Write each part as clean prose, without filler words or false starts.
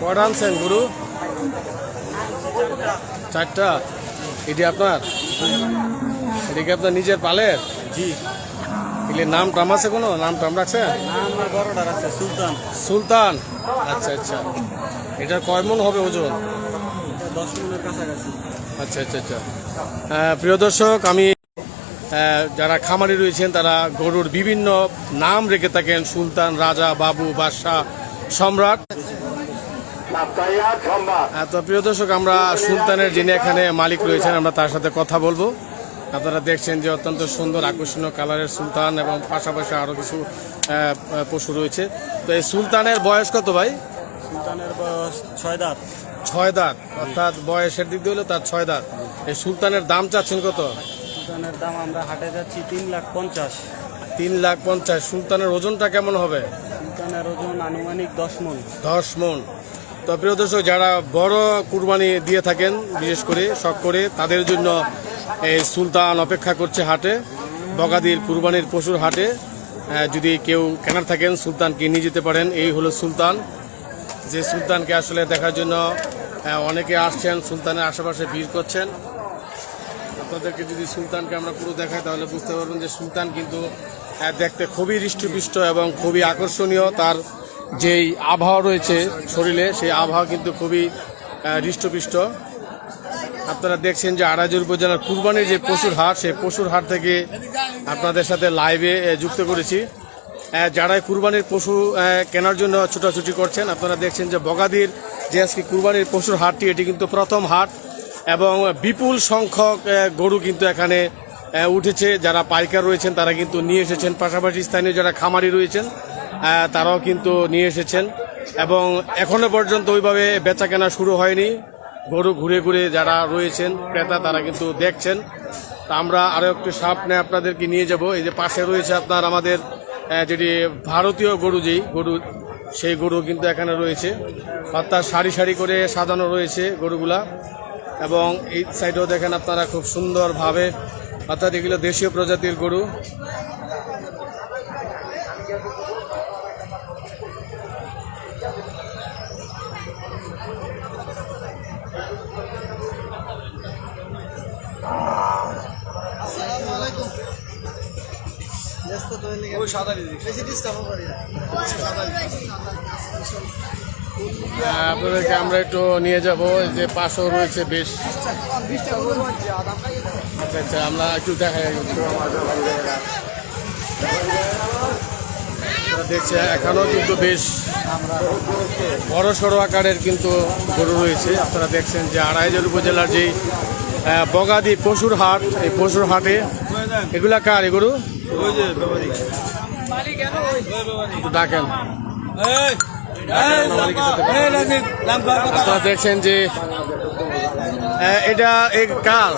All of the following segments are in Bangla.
কটা আনছেন গুরু? 4টা। এটি আপনার? এটা কি আপনার নিজের পালের? জি। এগুলির নাম টাম আছে, কোনো নাম টাম রাখছেন? আমার বড়টা আছে সুলতান। সুলতান, আচ্ছা আচ্ছা। এটার কয় মন হবে ওজন? 10 মনের কাছাকাছি। আচ্ছা আচ্ছা আচ্ছা। প্রিয় দর্শক, আমি যারা খামারি রয়েছেন তারা গরুর বিভিন্ন নাম রেখে থাকেন, সুলতান, রাজা, বাবু, বাদশাহ, সম্রাট। তো প্রিয় দর্শক, আমরা সুলতানের যিনি এখানে মালিক রয়েছেন আমরা তার সাথে কথা বলবো। আপনারা দেখছেন যে অত্যন্ত সুন্দর আকর্ষণীয় কালারের সুলতান এবং পাশাপাশি আরও কিছু পশু রয়েছে। তো এই সুলতানের বয়স কত ভাই? সুলতানের বয়স 6 দাঁত। 6 দাঁত, অর্থাৎ বয়সের দিক দিয়ে হলো তার 6 দাঁত। এই সুলতানের দাম চাচ্ছেন কত? সুলতানের দাম আমরা হাটে যাচ্ছি 3,50,000। 3,50,000। সুলতানের ওজনটা কেমন হবে? সুলতানের ওজন আনুমানিক 10 মন। 10 মন। তো প্রিয় দর্শক, যারা বড় কুরবানি দিয়ে থাকেন বিশেষ করে শখ করে, তাদের জন্য এই সুলতান অপেক্ষা করছে হাটে, বগাদির কুরবানির পশুর হাটে। যদি কেউ কেনার থাকেন সুলতানকে নিয়ে যেতে পারেন। এই হলো সুলতান, যে সুলতানকে আসলে দেখার জন্য অনেকে আসছেন, সুলতানের আশেপাশে ভিড় করছেন। আপনাদেরকে যদি সুলতানকে আমরা পুরো দেখাই তাহলে বুঝতে পারবেন যে সুলতান কিন্তু দেখতে খুবই হৃষ্টপুষ্ট এবং খুবই আকর্ষণীয়। তার যেই আবহাওয়া রয়েছে শরীরে, সেই আবহাওয়া কিন্তু খুবই হৃষ্টপুষ্ট। আপনারা দেখছেন যে আড়াইজোর উপজেলার কুরবানির যে পশুর হাট, সেই পশুর হাট থেকে আপনাদের সাথে লাইভে যুক্ত করেছি। যারা কুরবানির পশু কেনার জন্য ছুটাছুটি করছেন, আপনারা দেখছেন যে বগাদির যে আজকে কুরবানির পশুর হাটটি, এটি কিন্তু প্রথম হাট এবং বিপুল সংখ্যক গরু কিন্তু এখানে উঠেছে। যারা পাইকার রয়েছেন তারা কিন্তু নিয়ে এসেছেন, পাশাপাশি স্থানীয় যারা খামারি রয়েছেন তারাও কিন্তু নিয়ে এসেছেন এবং এখনো পর্যন্ত ওইভাবে বেচা কেনা শুরু হয়নি। গরু ঘুরে ঘুরে যারা রয়েছেন ক্রেতা তারা কিন্তু দেখছেন। তা আমরা আরও একটু সামনে আপনাদেরকে নিয়ে যাব। এই যে পাশে রয়েছে আপনার আমাদের যেটি ভারতীয় গরু, যেই গরু সেই গরু কিন্তু এখানে রয়েছে, অর্থাৎ সারি সারি করে সাজানো রয়েছে গরুগুলা। এবং এই সাইডেও দেখেন আপনারা খুব সুন্দরভাবে, অর্থাৎ এগুলো দেশীয় প্রজাতির গরু। আপনাদেরকে আমরা একটু নিয়ে যাব, যে পাশেও রয়েছে বেশ। আচ্ছা আচ্ছা, আমরা একটু দেখাই। দেখছে এখনও কিন্তু বেশ বড় সড়ো আকারের কিন্তু গরু রয়েছে। আপনারা দেখছেন যে আড়াইজোর উপজেলার যেই বগাদি পশুর হাট, এই পশুর হাটে এগুলা কার এই গরু? ডাকেন। আপনারা দেখছেন যে এটা কার,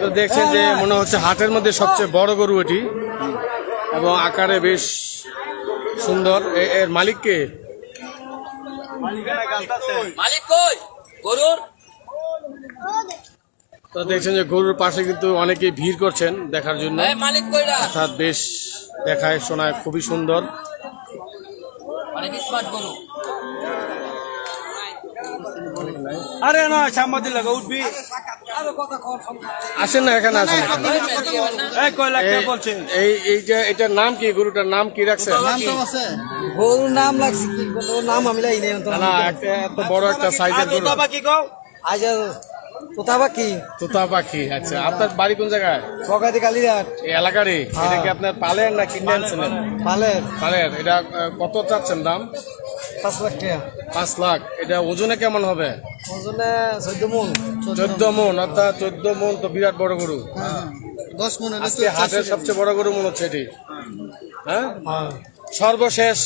তো দেখছেন যে মনে হচ্ছে হাটের মধ্যে সবচেয়ে বড় গরু এটি এবং আকারে বেশ সুন্দর। এর মালিক কে? তো দেখছেন যে গরুর পাশে কিন্তু অনেকেই ভিড় করছেন দেখার জন্য, অর্থাৎ বেশ দেখায় শোনায় খুবই সুন্দর। আরে না সাংবাদিক লাগা উঠবি, আসেন না এখানে, আসেন। এইটা এটার নাম কি? গরুটার নাম কি রাখছেন? গরুর নাম লাগছে কি, নাম আমি লাই নাই। না, এত বড় একটা সাইজের গরু। আজ তোতা পাখি। তোতা পাখি, আচ্ছা। আপনার বাড়ি কোন জায়গায়? বগাদি কালীঘাট এই এলাকারই? এটা কি আপনার পালের না কিনে আনছিলেন? পালের। পালের। এটা কত চাচ্ছেন দাম? 5 লাখ টাকা। 5 লাখ। এটা ওজনে কেমন হবে? ওজনে 14 মন। 14 মন, অর্থাৎ 14 মন তো বিরাট বড় গরু। 10 মন আজকে হাটের সবচেয়ে বড় গরু মনে হচ্ছে এটি। হ্যাঁ, সর্বশেষ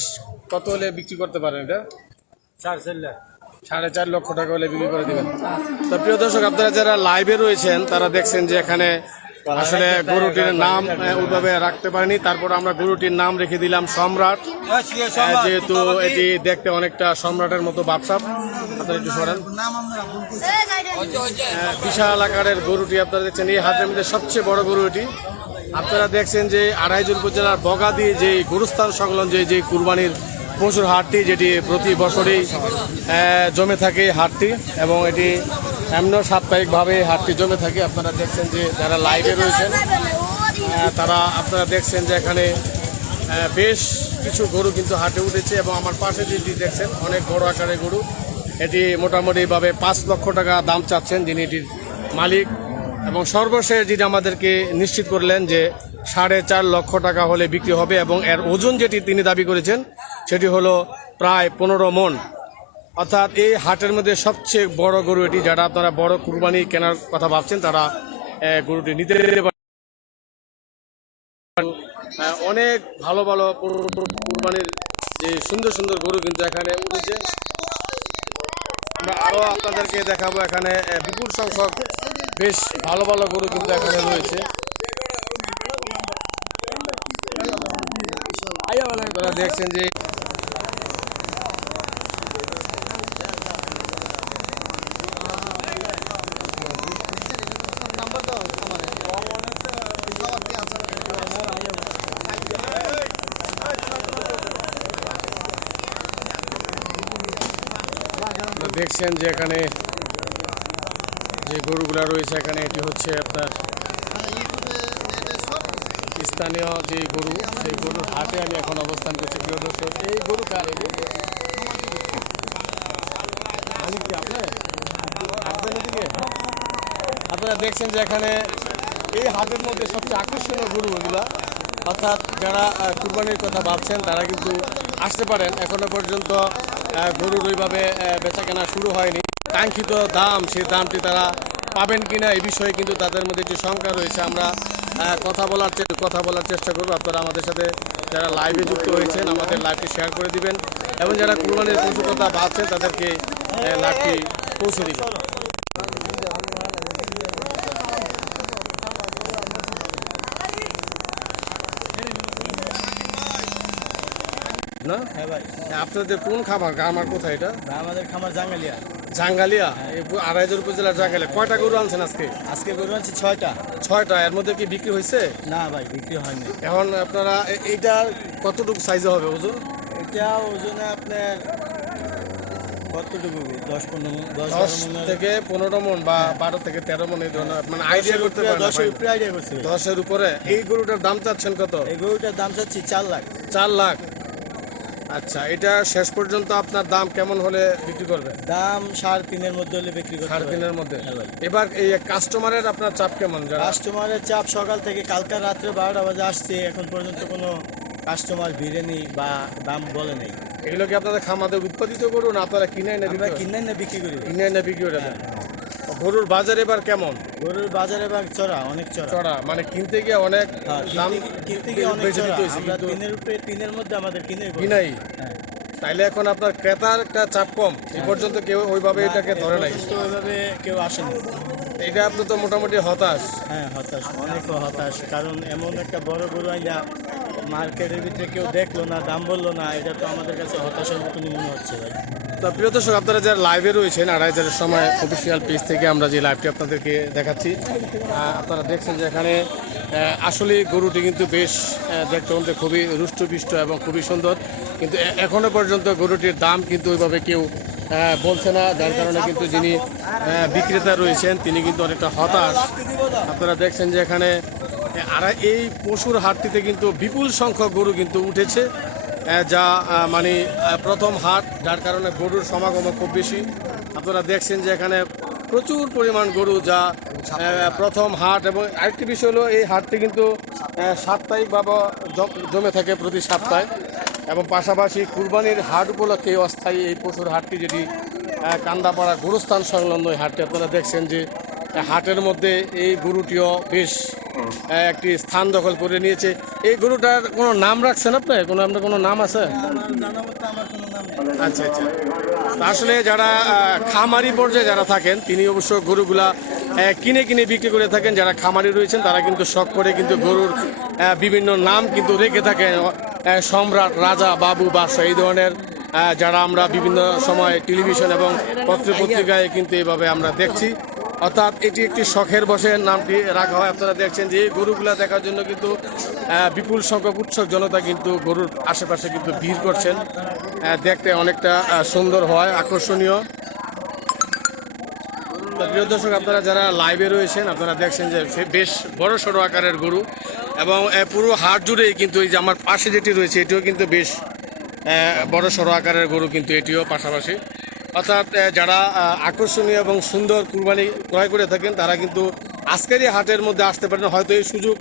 কত হলে বিক্রি করতে পারেন এটা? 4.5 লক্ষ টাকা হলে বিক্রি করে দিবেন। তো প্রিয় দর্শক, আপনারা যারা লাইভে রয়েছেন তারা দেখছেন যে এখানে আসলে গরুটির নাম ওইভাবে রাখতে পারিনি, তারপর আমরা গরুটির নাম রেখে দিলাম সম্রাট। যেহেতু এটি দেখতে অনেকটা সম্রাটের মতো ভাবসাব। আপনারা একটু সরেন। বিশাল আকারের গরুটি আপনারা দেখছেন, এই হাটের মধ্যে সবচেয়ে বড় গরু এটি। আপনারা দেখছেন যে আড়াইজোর উপজেলার বগাদি যে গুরুস্থান সংলগ্ন যে কুরবানির পশুর হাটটি, যেটি প্রতি বছরেই জমে থাকে হাটটি, এবং এটি এমনও সাপ্তাহিকভাবে হাটটি জমে থাকে। আপনারা দেখছেন যে যারা লাইভে রয়েছেন তারা আপনারা দেখছেন যে এখানে বেশ কিছু গরু কিন্তু হাটে উঠেছে, এবং আমার পাশে যেটি দেখছেন অনেক বড় আকারের গরু, এটি মোটামুটিভাবে 5 লক্ষ টাকা দাম চাচ্ছেন যিনি এটির মালিক, এবং সর্বশেষ যেটি আমাদেরকে নিশ্চিত করলেন যে 4.5 লক্ষ টাকা হলে বিক্রি হবে, এবং এর ওজন যেটি তিনি দাবি করেছেন সেটি হলো প্রায় 15 মণ। অর্থাৎ এই হাটের মধ্যে সবচেয়ে বড় গরু এটি। যারা আপনারা বড় কুরবানি কেনার কথা ভাবছেন তারা গরুটি নিতে পারেন। অনেক ভালো ভালো কুরবানির যে সুন্দর সুন্দর গরু কিন্তু এখানে উঠেছে। আমরা আরো আপনাদেরকে দেখাবো, এখানে বিপুল সংখ্যক বেশ ভালো ভালো গরু কিন্তু এখানে রয়েছে। আপনারা দেখছেন যে দেখছেন যে এখানে যে গরুগুলা রয়েছে, এখানে এটি হচ্ছে আপনার স্থানীয় যে গরু, সেই গরুর হাটে আমি এখন অবস্থান করছি। প্রিয় দর্শক, এই গরু কার? এই গরু মালিক কি আপনার? আপনাদের দিকে আপনারা দেখছেন যে এখানে এই হাটের মধ্যে সবচেয়ে আকর্ষণীয় গরু এগুলা। অর্থাৎ যারা কুরবানির কথা ভাবছেন তারা কিন্তু আসতে পারেন। এখনো পর্যন্ত গরুর ওইভাবে বেচা কেনা শুরু হয়নি। কাঙ্ক্ষিত দাম, সেই দামটি তারা পাবেন কিনা এই বিষয়ে কিন্তু তাদের মধ্যে একটি শঙ্কা রয়েছে। আমরা কথা বলার চেষ্টা করব। আপনারা আমাদের সাথে যারা লাইভে যুক্ত হয়েছেন আমাদের লাইভটি শেয়ার করে দিবেন, এবং যারা কুরবানির পশু কথা ভাবছেন তাদেরকে লাইভটি পৌঁছে দিবেন। না হ্যাঁ ভাই, আপনাদের কোন খামার? খামার কোথায় এটা? আমাদের খামার জাঙ্গালিয়া। জাঙ্গালিয়া, এই আড়াইজোর উপজেলার জাঙ্গালিয়া। কয়টা গরু আনছেন আজকে? আজকে গরু আনছি 6টা। 6টা। এর মধ্যে কি বিক্রি হয়েছে? না ভাই, বিক্রি হয়নি। এখন আপনারা এইটা কতটুকু সাইজে হবে ওজন? এটা ওজনে আপনার কতটুকু? 10 থেকে 15 মণ বা 12 থেকে 13 মণ, এই ধরনের মানে আইডিয়া করতে পারেন। 10-এর উপরে আইডিয়া করছি। 10-এর উপরে। এই গরুটার দাম চাচ্ছেন কত? এই গরুটার দাম চাচ্ছি 4 লাখ। 4 লাখ। আচ্ছা, এটা শেষ পর্যন্ত আপনার দাম কেমন হলে বিক্রি করবেন? দাম 3.5-এর মধ্যে হলে বিক্রি করতে পারবো। 3.5-এর মধ্যে। হ্যাঁ ভাই। এবার এই কাস্টমারের আপনার চাপ কেমন? কাস্টমারের চাপ সকাল থেকে কালকে রাত্রে 12টা বাজে আসছে, এখন পর্যন্ত কোনো কাস্টমার ভিড়েনি বা দাম বলে নেই। এগুলো কি আপনাদের খামারে উৎপাদিত করুন, আপনারা কিনে এনে আমরা কিনে না বিক্রি করি। কিনে এনে বিক্রি করে দেন? গরুর বাজার এবার কেমন? গরুর বাজারে বা চড়া, অনেক চড়া। চড়া মানে কিনতে গিয়ে অনেক দাম, কিনতে গিয়ে অনেক বেশি চড়া। দিতে হয়েছে, আমরা কিন্তু তিনের মধ্যে আমাদের কিনাই। হ্যাঁ। তাইলে এখন আপনার ক্রেতার একটা চাপ কম। এই পর্যন্ত কেউ ওইভাবে এটাকে ধরে নাই, তো ওইভাবে কেউ আসেনি। এটা আপনি তো মোটামুটি হতাশ। হ্যাঁ, হতাশ, অনেক হতাশ। কারণ এমন একটা বড় গরু আইলা মার্কেটের ভিতরে কেউ দেখলো না, দাম বললো না, এটা তো আমাদের কাছে হতাশার মতনই মনে হচ্ছে ভাই। তো প্রিয় দর্শক, আপনারা যারা লাইভে রয়েছেন আড়াইজারের সময় অফিসিয়াল পেজ থেকে আমরা যে লাইভটি আপনাদেরকে দেখাচ্ছি, আপনারা দেখছেন যে এখানে আসলে গরুটি কিন্তু বেশ দেখতে মধ্যে খুবই রুষ্টপুষ্ট এবং খুবই সুন্দর, কিন্তু এখনো পর্যন্ত গরুটির দাম কিন্তু ওইভাবে কেউ বলছে না, যার কারণে কিন্তু যিনি বিক্রেতা রয়েছেন তিনি কিন্তু অনেকটা হতাশ। আপনারা দেখছেন যে এখানে এই পশুর হাটটিতে কিন্তু বিপুল সংখ্যক গরু কিন্তু উঠেছে, যা মানে প্রথম হাট, যার কারণে গরুর সমাগম খুব বেশি। আপনারা দেখছেন যে এখানে প্রচুর পরিমাণ গরু, যা প্রথম হাট। এবং আরেকটি বিষয় হলো এই হাটটি কিন্তু সাপ্তাহিকভাবে জমে থাকে প্রতি সপ্তাহে, এবং পাশাপাশি কুরবানির হাট উপলক্ষে অস্থায়ী এই পশুর হাটটি, যেটি কান্দাপাড়া গুরুস্থান সংলগ্ন এই হাটটি। আপনারা দেখছেন যে হাটের মধ্যে এই গরুটিও বেশ একটি স্থান দখল করে নিয়েছে। এই গরুটার কোনো নাম রাখছেন আপনি? আপনার কোনো নাম আছে? আচ্ছা আচ্ছা। আসলে যারা খামারি পর্যায়ে যারা থাকেন তিনি অবশ্য গরুগুলা কিনে কিনে বিক্রি করে থাকেন। যারা খামারি রয়েছেন তারা কিন্তু শখ করে কিন্তু গরুর বিভিন্ন নাম কিন্তু রেখে থাকেন, সম্রাট, রাজা, বাবু, বাদশাহ, এই ধরনের যারা আমরা বিভিন্ন সময় টেলিভিশন এবং পত্রপত্রিকায় কিন্তু এইভাবে আমরা দেখছি। অর্থাৎ এটি একটি শখের বশে নামটি রাখা হয়। আপনারা দেখছেন যে এই গরুগুলা দেখার জন্য কিন্তু বিপুল সংখ্যক উৎসুক জনতা কিন্তু গরুর আশেপাশে কিন্তু ভিড় করছেন। দেখতে অনেকটা সুন্দর হয়, আকর্ষণীয়। তো প্রিয় দর্শক, আপনারা যারা লাইভে রয়েছেন আপনারা দেখছেন যে বেশ বড় সড়ো আকারের গরু এবং পুরো হাট জুড়েই কিন্তু এই যে আমার পাশে যেটি রয়েছে এটিও কিন্তু বেশ বড় সড়ো আকারের গরু কিন্তু এটিও পাশাপাশি। অর্থাৎ যারা আকর্ষণীয় এবং সুন্দর কুরবানি ক্রয় করে থাকেন তারা কিন্তু আজকের এই হাটের মধ্যে আসতে পারেন। হয়তো এই সুযোগ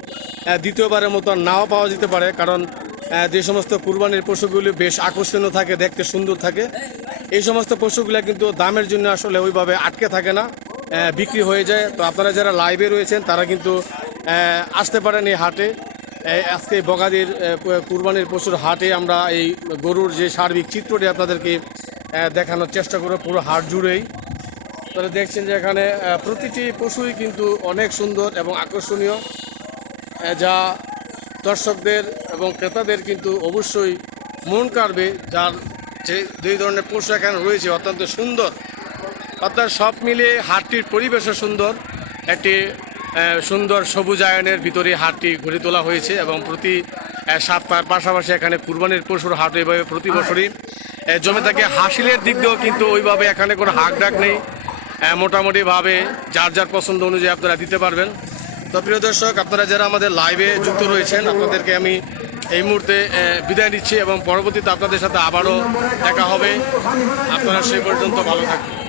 দ্বিতীয়বারের মতো নাও পাওয়া যেতে পারে, কারণ যে সমস্ত কুরবানির পশুগুলি বেশ আকর্ষণীয় থাকে, দেখতে সুন্দর থাকে, এই সমস্ত পশুগুলো কিন্তু দামের জন্য আসলে ওইভাবে আটকে থাকে না, বিক্রি হয়ে যায়। তো আপনারা যারা লাইভে রয়েছেন তারা কিন্তু আসতে পারেন এই হাটে। আজকে বগাদির কুরবানির পশুর হাটে আমরা এই গরুর যে সার্বিক চিত্রটি আপনাদেরকে দেখানোর চেষ্টা করব পুরো হাট জুড়েই। তাহলে দেখছেন যে এখানে প্রতিটি পশুই কিন্তু অনেক সুন্দর এবং আকর্ষণীয়, যা দর্শকদের এবং ক্রেতাদের কিন্তু অবশ্যই মন কাড়বে। যার যে দুই ধরনের পশু এখানে রয়েছে অত্যন্ত সুন্দর, অর্থাৎ সব মিলিয়ে হাটটির পরিবেশও সুন্দর। একটি সুন্দর সবুজায়নের ভিতরে হাটটি গড়ে তোলা হয়েছে এবং প্রতি সপ্তাহের পাশাপাশি এখানে কুরবানির পশুর হাট এইভাবে প্রতি বছরই জমে থাকে। হাসিলের দিক দিয়েও কিন্তু ওইভাবে এখানে কোনো হাক ডাক নেই, মোটামুটিভাবে যার যার পছন্দ অনুযায়ী আপনারা দিতে পারবেন। তো প্রিয় দর্শক, আপনারা যারা আমাদের লাইভে যুক্ত রয়েছেন আপনাদেরকে আমি এই মুহূর্তে বিদায় নিচ্ছি এবং পরবর্তীতে আপনাদের সাথে আবারও দেখা হবে। আপনারা সেই পর্যন্ত ভালো থাকবেন।